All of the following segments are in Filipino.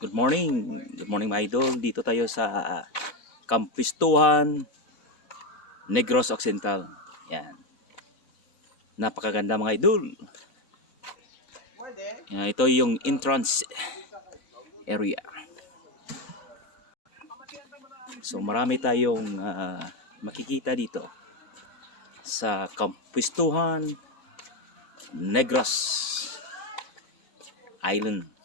Good morning. Good morning mga idol. Dito tayo sa Kampistuhan, Negros Occidental. Yan. Napakaganda mga idol. Yan, ito yung entrance area. So marami tayong makikita dito sa Kampistuhan, Negros Island.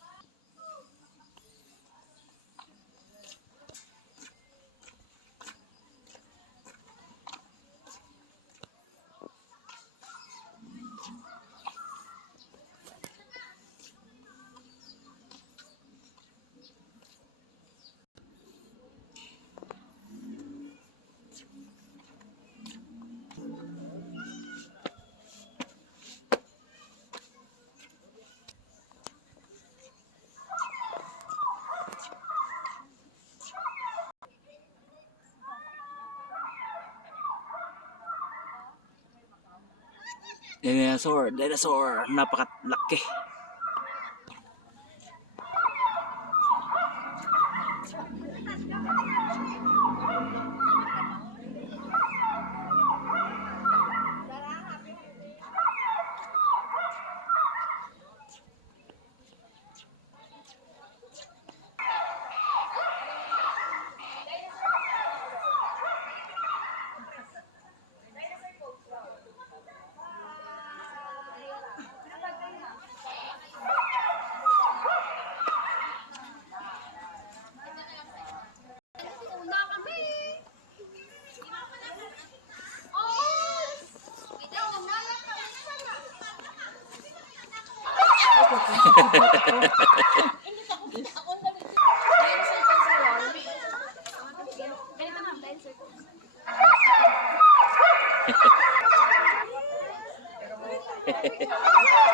Dinosaur, napakalaki.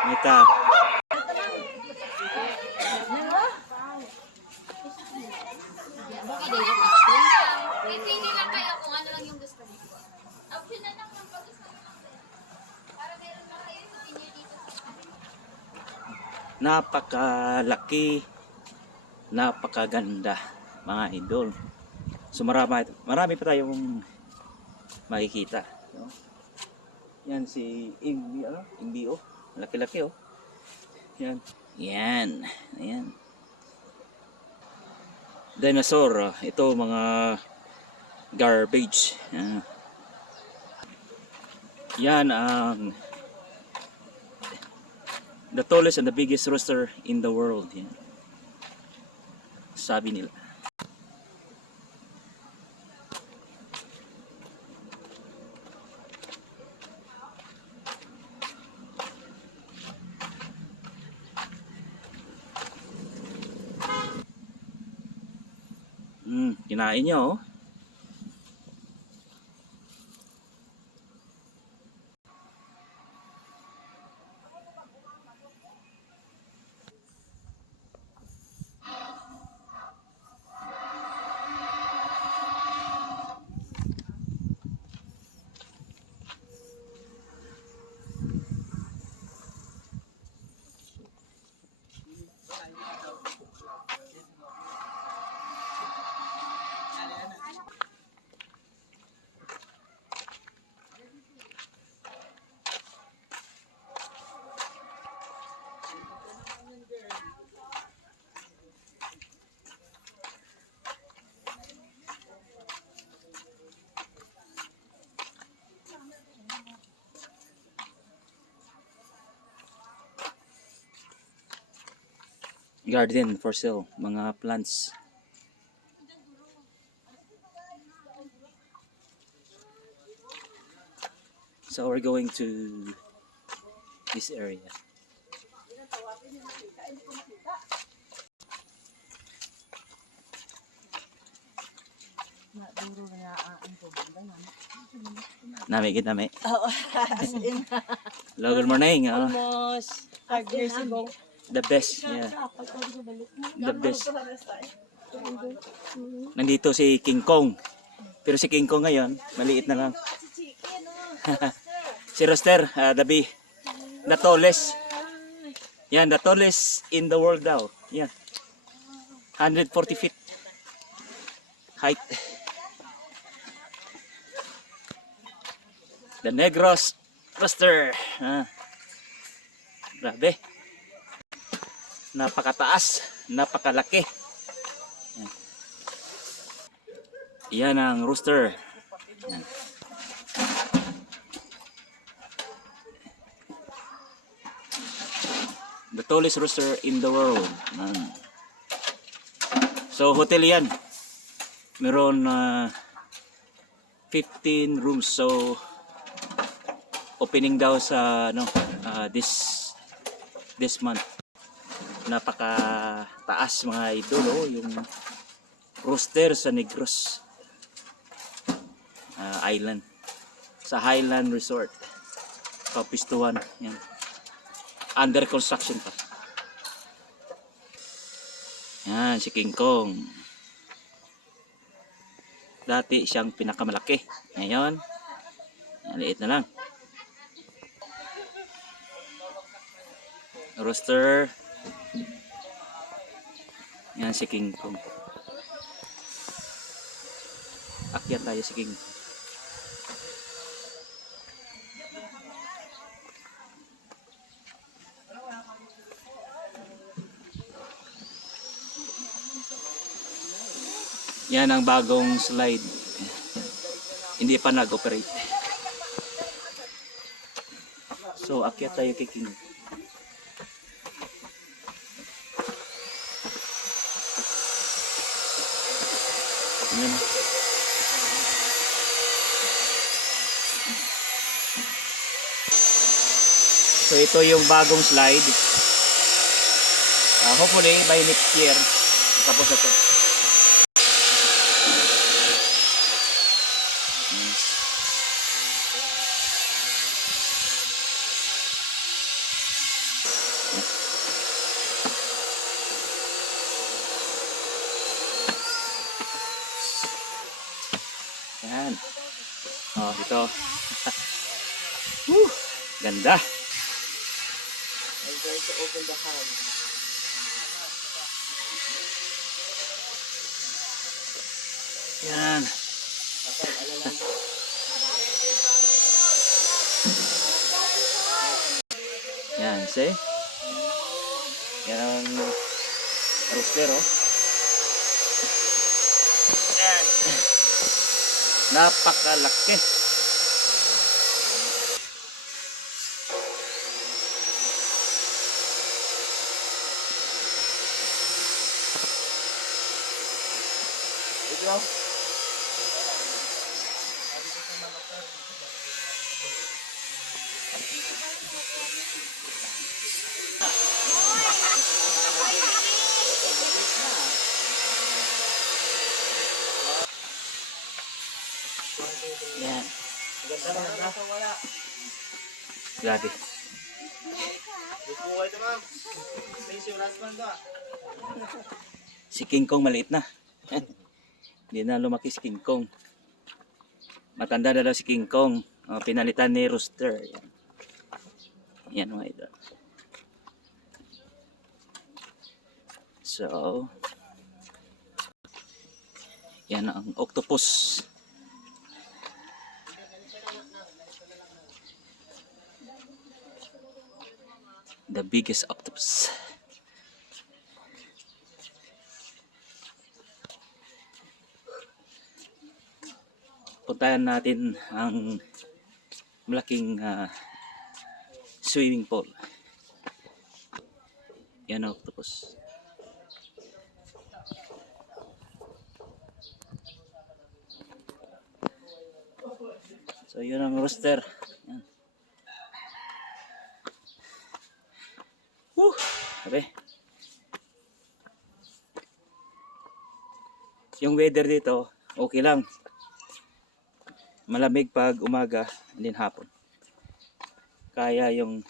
Mita. Pipili lang kayo kung ano lang yung gusto niyo. Option na lang ng pag-gusto niyo. Para meron pa kayo sa inyo dito sa Napakalaki, napakaganda mga idol. So marami pa tayong makikita, no? Yan si Imbi, laki-laki oh. Yan. Ayan. Dinosaur, ito mga garbage. Yan ang the tallest and the biggest rooster in the world. Yan. Sabi nila. Kinain niya oh. Garden for sale, mga plants. So we're going to this area. Nami. Oo, as in, Hello, good morning. almost 5 years ago. The best, yeah. The best. Nandito si King Kong. Pero si King Kong ngayon, maliit na lang. Si Roster, the tallest. Yan, the tallest in the world daw. Yan. 140 feet height. The Negros Rooster. Grabe. Napakataas, napakalaki. Yan ang rooster. Yan. The tallest rooster in the world. So hotel yan. Meron 15 rooms. So opening daw sa this month. Napaka taas mga idol, yung rooster sa Negros Island, sa Highland Resort, Kapistuhan. Yan. Under construction pa. Yan si King Kong. Dati siyang pinakamalaki. Ngayon liit na lang. Rooster. Yan si King Kong. Akyat tayo si King. Yan ang bagong slide. Hindi pa nag-operate. So akyat tayo kay King. Yan. So ito yung bagong slide. Hopefully by next year tapos na to. Yan. Oh, ito. Ganda. I'm going to open the hand. Yan. Yan, see? Yan ang rooster, oh. Yan. Napakalaki. Ikaw? Yan. Maganda. Grabe. Bukuha ito, ma'am. Face your last one to. Si King Kong maliit na. Hindi na lumaki si King Kong. Matanda na daw si King Kong. Pinalitan ni Rooster. Yan. Yan mga idol. So, yan ang octopus. The biggest octopus. Puntahan natin ang malaking swimming pool. Yan ang octopus. So yun ang rooster. Yan. Sabi. Yung weather dito, okay lang. Malamig pag umaga, and then hapon. Kaya yung